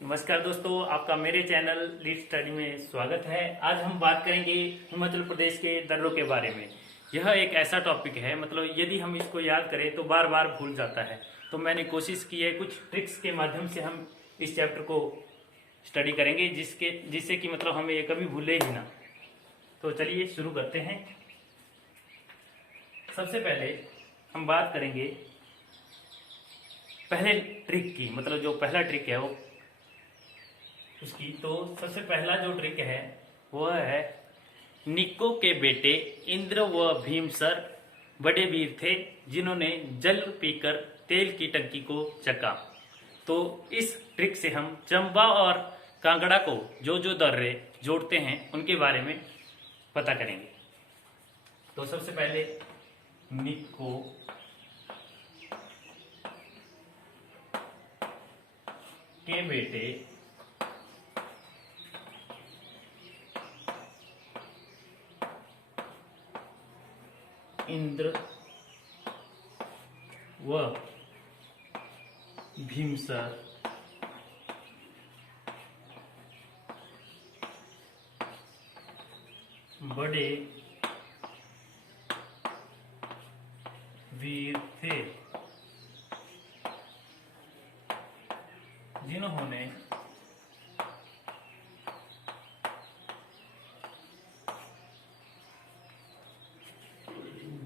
नमस्कार दोस्तों, आपका मेरे चैनल लीड स्टडी में स्वागत है। आज हम बात करेंगे हिमाचल प्रदेश के दर्रों के बारे में। यह एक ऐसा टॉपिक है, मतलब यदि हम इसको याद करें तो बार बार भूल जाता है। तो मैंने कोशिश की है कुछ ट्रिक्स के माध्यम से हम इस चैप्टर को स्टडी करेंगे जिससे कि मतलब हमें ये कभी भूले ही ना। तो चलिए शुरू करते हैं। सबसे पहले हम बात करेंगे पहले ट्रिक की, मतलब जो पहला ट्रिक है वो उसकी। तो सबसे पहला जो ट्रिक है वह है, निको के बेटे इंद्र व भीमसर बड़े वीर थे जिन्होंने जल पीकर तेल की टंकी को चखा। तो इस ट्रिक से हम चंबा और कांगड़ा को जो जो दर्रे जोड़ते हैं उनके बारे में पता करेंगे। तो सबसे पहले निको के बेटे इंद्र व भीमसर बड़े वीर थे जिन्होंने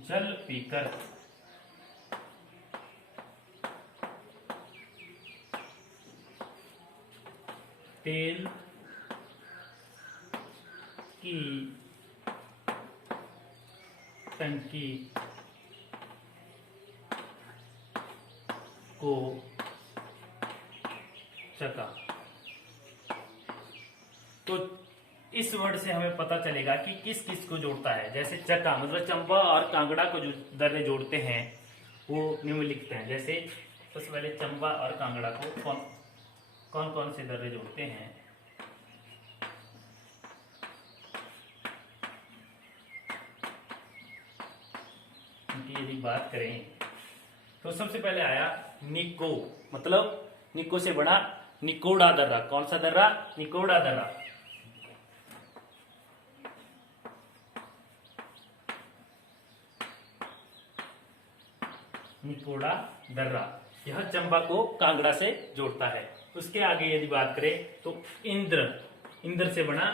जल पीकर तेल की टंकी को चखा। तो इस वर्ड से हमें पता चलेगा कि किस किस को जोड़ता है। जैसे चक्का मतलब चंबा और कांगड़ा को जो दर्रे जोड़ते हैं वो निम्नलिखित हैं। जैसे सबसे पहले चंबा और कांगड़ा को कौन कौन से दर्रे जोड़ते हैं। उनकी यदि बात करें तो सबसे पहले आया निको, मतलब निको से बना निकोड़ा दर्रा। कौन सा दर्रा? निकोड़ा दर्रा। निकोड़ा दर्रा यह चंबा को कांगड़ा से जोड़ता है। उसके आगे यदि बात करें तो इंद्र से बना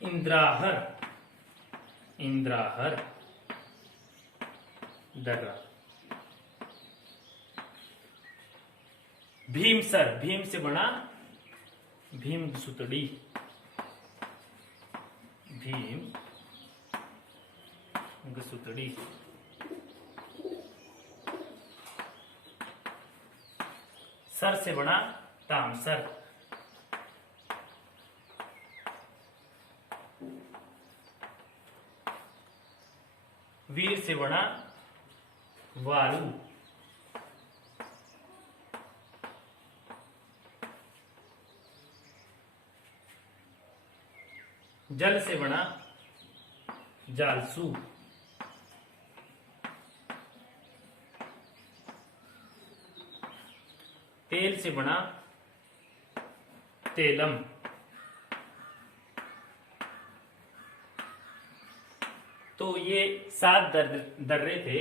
इंद्राहर दर्रा। भीम से बना भीम सुतड़ी सर से बना तामसर। वीर से बना वारू। जल से बना जालसू। तेल से बना तेलम। तो ये 7 दर्रे थे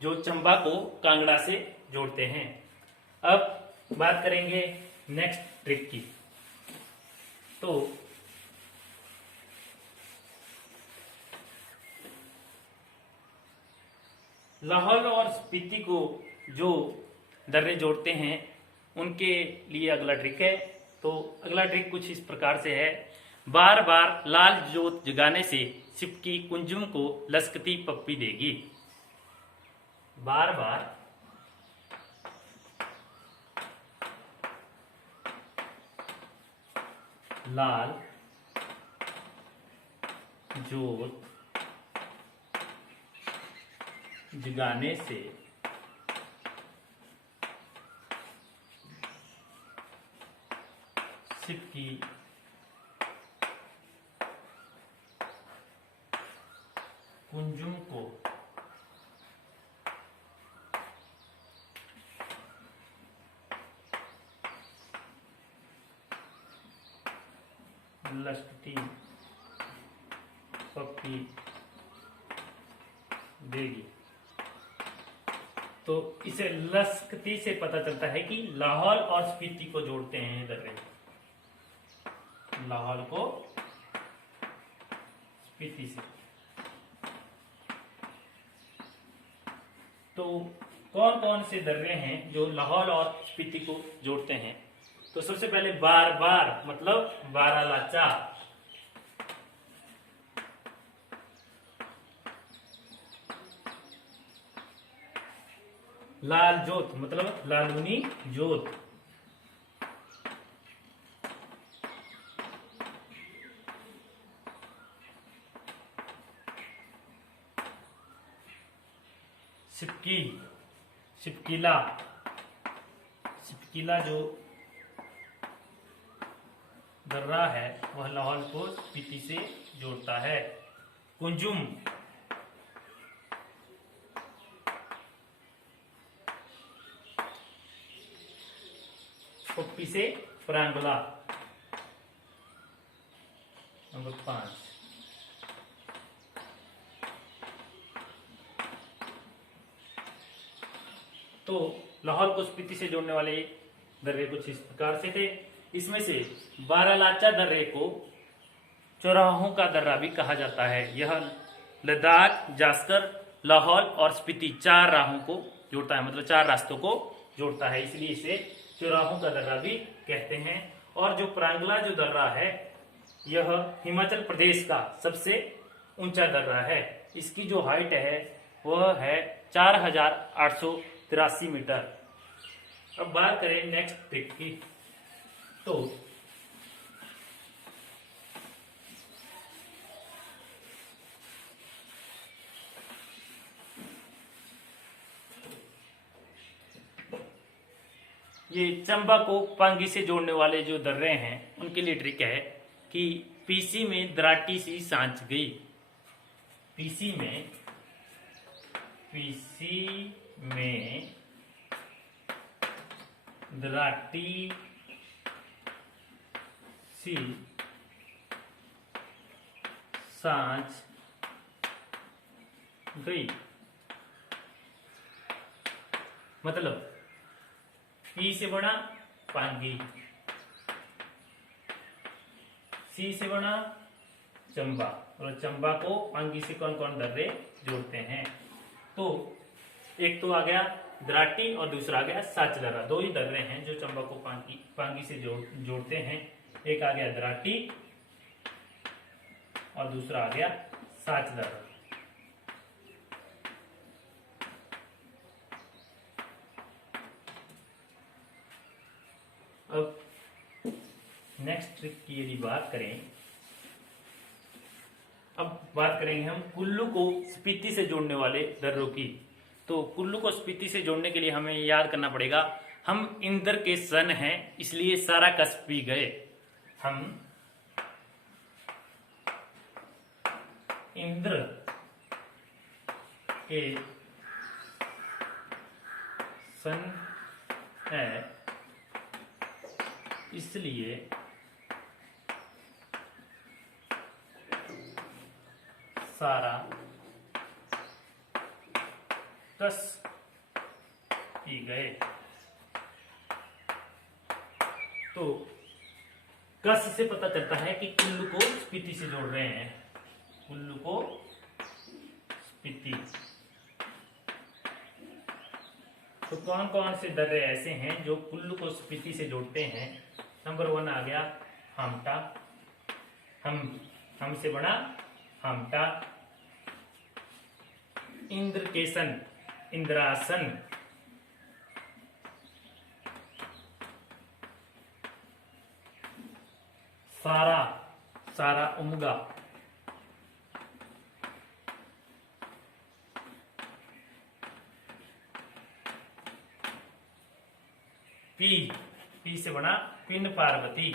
जो चंबा को कांगड़ा से जोड़ते हैं। अब बात करेंगे नेक्स्ट ट्रिक की। तो लाहौल और स्पीति को जो दर्रे जोड़ते हैं उनके लिए अगला ट्रिक है। तो अगला ट्रिक कुछ इस प्रकार से है, बार बार लाल जोत जगाने से सिपकी कुंजुम को लसकती पप्पी देगी। बार बार लाल जोत जगाने से सिपकी कुंजुम को लस्टी पप्पी देगी। तो इसे लस्कती से पता चलता है कि लाहौल और स्पीति को जोड़ते हैं दर्रे, लाहौल को स्पीति से। तो कौन कौन से दर्रे हैं जो लाहौल और स्पीति को जोड़ते हैं? तो सबसे पहले बार बार मतलब बारालाचा, लाल जोत मतलब लालूनी जोत, सिपकी सिपकीला, सिपकीला जो दर्रा है वह लाहौल को स्पीति से जोड़ता है। कुंजुम, पप्पी से प्रांगला, नंबर 5। तो लाहौल को स्पीति से जोड़ने वाले दर्रे कुछ इस प्रकार से थे। इसमें से बारालाचा दर्रे को चौराहों का दर्रा भी कहा जाता है। यह लद्दाख, जास्कर, लाहौल और स्पीति 4 राहों को जोड़ता है, मतलब 4 रास्तों को जोड़ता है, इसलिए इसे चौराहों का दर्रा भी कहते हैं। और जो प्रांगला जो दर्रा है यह हिमाचल प्रदेश का सबसे ऊंचा दर्रा है। इसकी जो हाइट है वह है 4883 मीटर। अब बात करें नेक्स्ट ट्रिक की, तो ये चंबा को पांगी से जोड़ने वाले जो दर्रे हैं उनके लिए ट्रिक है कि पीसी में दराटी सी सांच गई। पीसी में दराटी सी सांच गई, मतलब पी से बना पांगी, सी से बना चंबा, और चंबा को पांगी से कौन कौन दर्रे जोड़ते हैं? तो एक तो आ गया दराटी और दूसरा आ गया साच दर्रा। 2 ही दर्रे हैं जो चंबा को पांगी से जोड़ते हैं। एक आ गया दराटी और दूसरा आ गया साच दर्रा। अब नेक्स्ट ट्रिक की यदि बात करें, अब बात करेंगे हम कुल्लू को स्पीति से जोड़ने वाले दर्रों की। तो कुल्लू को स्पीति से जोड़ने के लिए हमें याद करना पड़ेगा, हम इंद्र के सन हैं इसलिए सारा कस पी गए। हम इंद्र के सन है इसलिए सारा कस पी गए। तो कस से पता चलता है कि कुल्लू को स्पीति से जोड़ रहे हैं, कुल्लू को स्पीति। तो कौन कौन से दर्रे ऐसे हैं जो कुल्लू को स्पीति से जोड़ते हैं? नंबर 1 आ गया हामटा, हम से बना हामटा। इंद्रकेसन, इंद्रासन, सारा, सारा उमगा, पी से बना पिन पार्वती।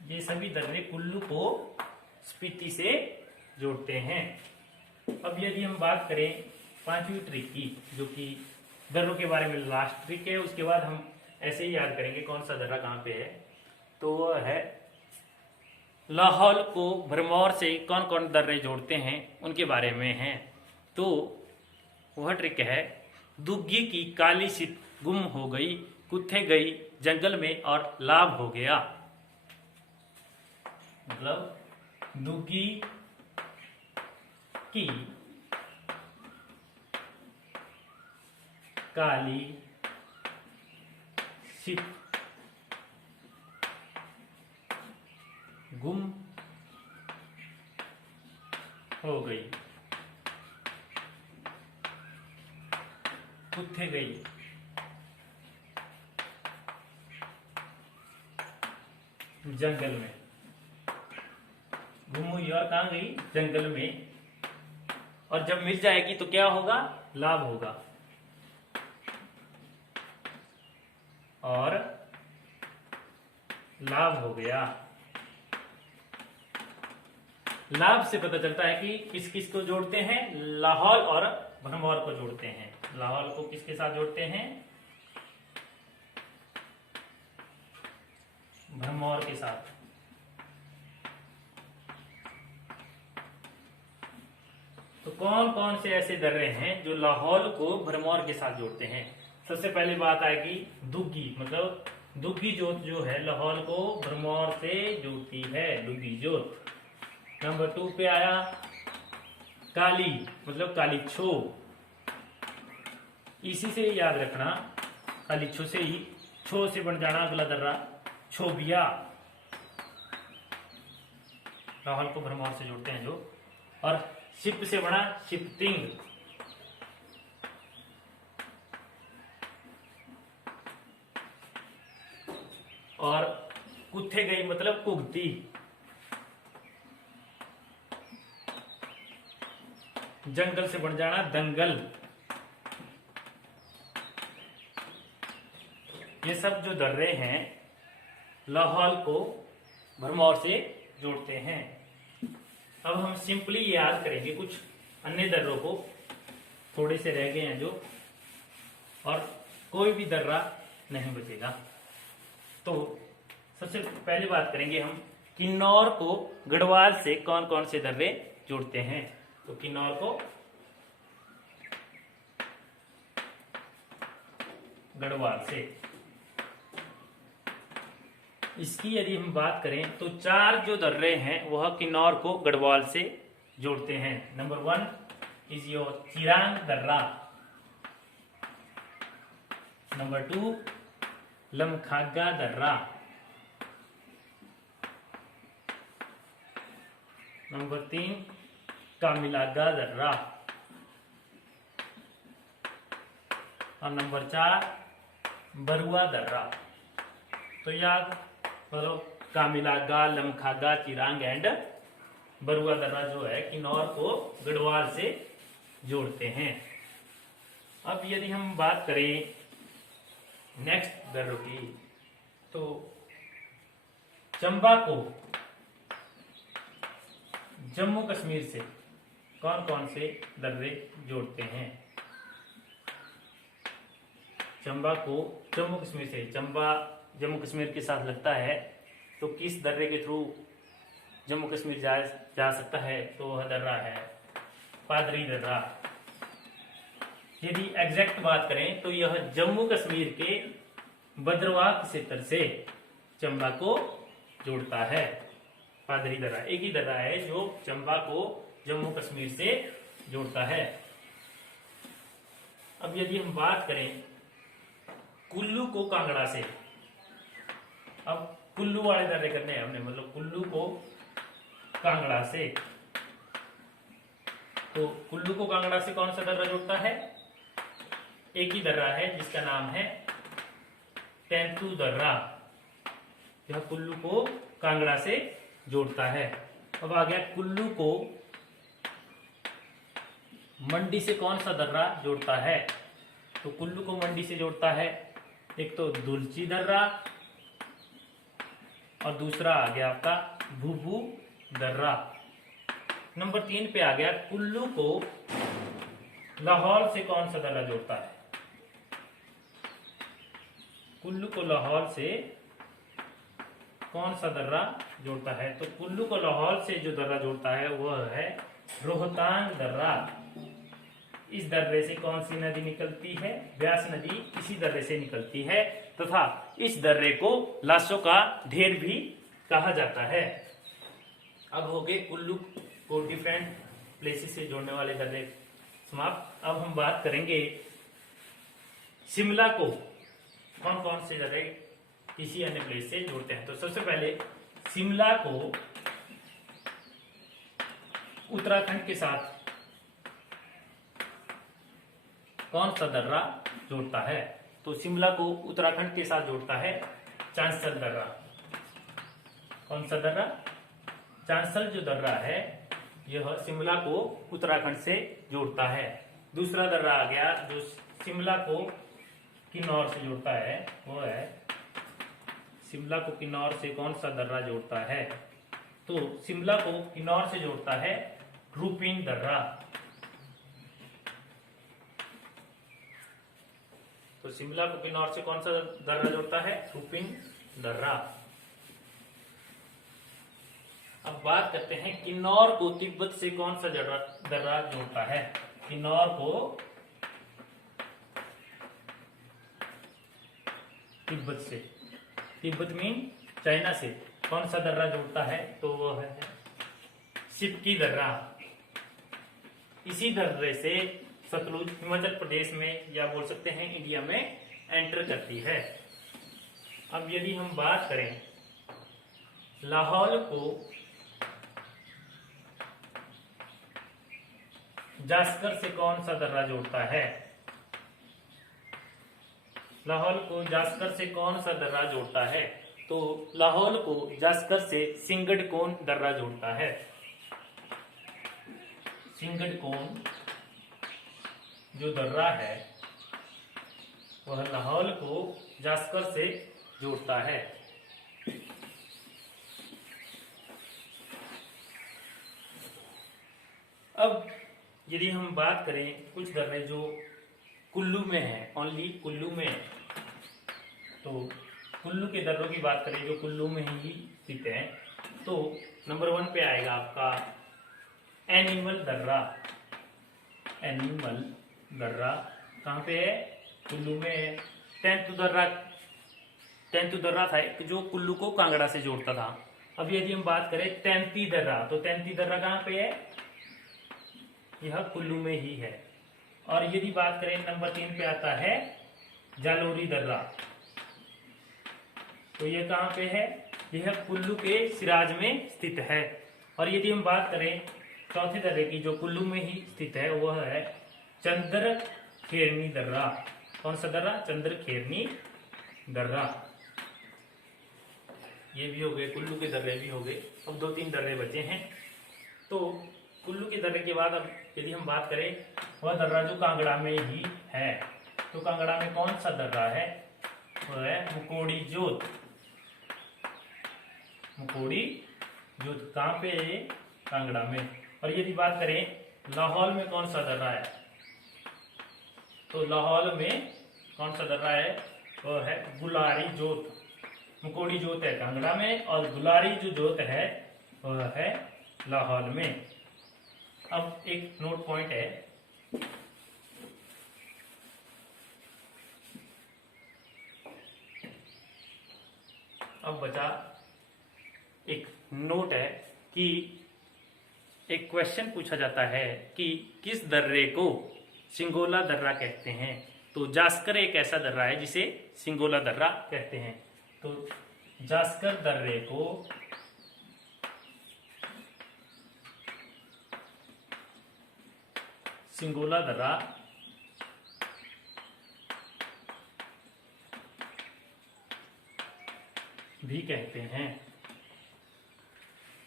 ये सभी दर्रे कुल्लू को स्पीति से जोड़ते हैं। अब यदि हम बात करें 5वीं ट्रिक की, जो कि दर्रों के बारे में लास्ट ट्रिक है, उसके बाद हम ऐसे ही याद करेंगे कौन सा दर्रा कहाँ पे है। तो वह है लाहौल को भरमौर से कौन कौन दर्रे जोड़ते हैं उनके बारे में है। तो वह ट्रिक है, दुग्गी की काली सित गुम हो गई, कुत्थे गई जंगल में और लाभ हो गया। मतलब दुग्गी की काली सित गुम हो गई, कुत्थे गई जंगल में। गुम हुई और कहाँ गई? जंगल में। और जब मिल जाएगी तो क्या होगा? लाभ होगा। और लाभ हो गया। लाभ से पता चलता है कि किस किस को जोड़ते हैं? लाहौल और भरमौर को जोड़ते हैं। लाहौल को किसके साथ जोड़ते हैं? भरमौर के साथ। तो कौन कौन से ऐसे दर्रे हैं जो लाहौल को भरमौर के साथ जोड़ते हैं? सबसे पहली बात आएगी दुग्गी, मतलब दुग्गी जोत जो है लाहौल को भरमौर से जोड़ती है, दुग्गी जोत। नंबर 2 पे आया काली, मतलब काली छो। इसी से याद रखना, काली छो से ही, छो से बन जाना अगला दर्रा छोबिया। लाहौल को भरमौर से जोड़ते हैं जो। और शिप से बना शिफ्टिंग। और कुत्थे गई मतलब कुगती। जंगल से बन जाना दंगल। ये सब जो दर्रे हैं लाहौल को भरमौर से जोड़ते हैं। अब हम सिंपली याद करेंगे कुछ अन्य दर्रों को, थोड़े से रह गए हैं जो, और कोई भी दर्रा नहीं बचेगा। तो सबसे पहले बात करेंगे हम किन्नौर को गढ़वाल से कौन कौन से दर्रे जोड़ते हैं। तो किन्नौर को गढ़वाल से, इसकी यदि हम बात करें तो 4 जो दर्रे हैं वह किन्नौर को गढ़वाल से जोड़ते हैं। नंबर 1 इज योर चिरांग दर्रा। नंबर 2 लमखागा दर्रा। नंबर 3 कामिलागा दर्रा। और नंबर 4 बरुआ दर्रा। तो याद मतलब कामिलागा, लमखागा, चिरांग एंड बरुआ दर्रा जो है किन्नौर को गढ़वाल से जोड़ते हैं। अब यदि हम बात करें नेक्स्ट दर्रों की, तो चंबा को जम्मू कश्मीर से कौन कौन से दर्रे जोड़ते हैं? चंबा को जम्मू कश्मीर से, चंबा जम्मू कश्मीर के साथ लगता है, तो किस दर्रे के थ्रू जम्मू कश्मीर जा सकता है? तो वह दर्रा है पादरी दर्रा। यदि एग्जैक्ट बात करें तो यह जम्मू कश्मीर के भद्रवाह क्षेत्र से चंबा को जोड़ता है। पादरी दर्रा एक ही दर्रा है जो चंबा को जम्मू कश्मीर से जोड़ता है। अब यदि हम बात करें कुल्लू को कांगड़ा से, अब कुल्लू वाले दर्रे करने हैं हमने, मतलब कुल्लू को कांगड़ा से। तो कुल्लू को कांगड़ा से कौन सा दर्रा जोड़ता है? एक ही दर्रा है जिसका नाम है तेंतु दर्रा, यह कुल्लू को कांगड़ा से जोड़ता है। अब आ गया कुल्लू को मंडी से कौन सा दर्रा जोड़ता है? तो कुल्लू को मंडी से जोड़ता है एक तो दुलची दर्रा, और दूसरा आ गया आपका भूभू दर्रा। नंबर 3 पे आ गया कुल्लू को लाहौल से कौन सा दर्रा जोड़ता है? कुल्लू को लाहौल से कौन सा दर्रा जोड़ता है? तो कुल्लू को लाहौल से जो दर्रा जोड़ता है वह है रोहतांग दर्रा। इस दर्रे से कौन सी नदी निकलती है? व्यास नदी इसी दर्रे से निकलती है तथा इस दर्रे को लाशों का ढेर भी कहा जाता है। अब हो गए कुल्लू को डिफरेंट प्लेसेस से जोड़ने वाले दर्रे समाप्त। अब हम बात करेंगे शिमला को कौन कौन से दर्रे किसी अन्य प्लेस से जोड़ते हैं। तो सबसे पहले शिमला को उत्तराखंड के साथ कौन सा दर्रा जोड़ता है? तो शिमला को उत्तराखंड के साथ जोड़ता है चांसल दर्रा। कौन सा दर्रा? चांसल जो दर्रा है यह शिमला को उत्तराखंड से जोड़ता है। दूसरा दर्रा आ गया जो शिमला को किन्नौर से जोड़ता है, वो है शिमला को किन्नौर से कौन सा दर्रा जोड़ता है? तो शिमला को किन्नौर से जोड़ता है रूपिन दर्रा। तो शिमला को किन्नौर से कौन सा दर्रा जोड़ता है? रूपिन दर्रा। अब बात करते हैं किन्नौर को तिब्बत से कौन सा दर्रा जोड़ता है? किन्नौर को तिब्बत से, तिब्बत मीन चाइना से कौन सा दर्रा जोड़ता है? तो वह है सिपकी दर्रा। इसी दर्रे से सतलुज हिमाचल प्रदेश में या बोल सकते हैं इंडिया में एंटर करती है। अब यदि हम बात करें लाहौल को जास्कर से कौन सा दर्रा जोड़ता है? लाहौल को जास्कर से कौन सा दर्रा जोड़ता है? तो लाहौल को जास्कर से सिंगडकोन दर्रा जोड़ता है। सिंगडकोन जो दर्रा है वह लाहौल को जास्कर से जोड़ता है। अब यदि हम बात करें कुछ दर्रे जो कुल्लू में है, ओनली कुल्लू में, तो कुल्लू के दर्रों की बात करें जो कुल्लू में ही स्थित है, तो नंबर 1 पे आएगा आपका एनिमल दर्रा। एनिमल दर्रा कहाँ पे है? कुल्लू में है। तेंतु दर्रा था एक जो कुल्लू को कांगड़ा से जोड़ता था। अब यदि हम बात करें तैंती दर्रा, तो तैंती दर्रा कहाँ पे है? यह कुल्लू में ही है। और यदि बात करें नंबर 3 पे आता है जालोरी दर्रा, तो यह कहाँ पे है? यह कुल्लू के सिराज में स्थित है। और यदि हम बात करें चौथे दर्रे की जो कुल्लू में ही स्थित है वह है चंद्रखेरनी दर्रा। कौन सा दर्रा? चंद्रखेरनी दर्रा। ये भी हो गए, कुल्लू के दर्रे भी हो गए। अब 2-3 दर्रे बचे हैं। तो कुल्लू के दर्रे के बाद अब यदि हम बात करें वह दर्रा जो कांगड़ा में ही है, तो कांगड़ा में कौन सा दर्रा है? वह है मुकोड़ी जोत। मुकोड़ी जोत कहाँ पे है? कांगड़ा में। और यदि बात करें लाहौल में कौन सा दर्रा है, तो लाहौल में कौन सा दर्रा है? वह है गुलारी जोत। मुकोड़ी जोत है कांगड़ा में और गुलारी जो जोत है वह है लाहौल में। अब एक नोट पॉइंट है, अब बचा एक नोट है कि एक क्वेश्चन पूछा जाता है कि किस दर्रे को सिंगोला दर्रा कहते हैं। तो जास्कर एक ऐसा दर्रा है जिसे सिंगोला दर्रा कहते हैं। तो जास्कर दर्रे को सिंगोला दर्रा भी कहते हैं।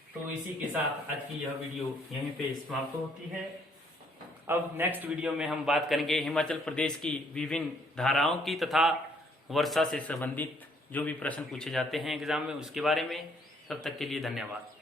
तो इसी के साथ आज की यह वीडियो यहीं पे समाप्त होती है। अब नेक्स्ट वीडियो में हम बात करेंगे हिमाचल प्रदेश की विभिन्न धाराओं की तथा वर्षा से संबंधित जो भी प्रश्न पूछे जाते हैं एग्जाम में उसके बारे में। तब तक के लिए धन्यवाद।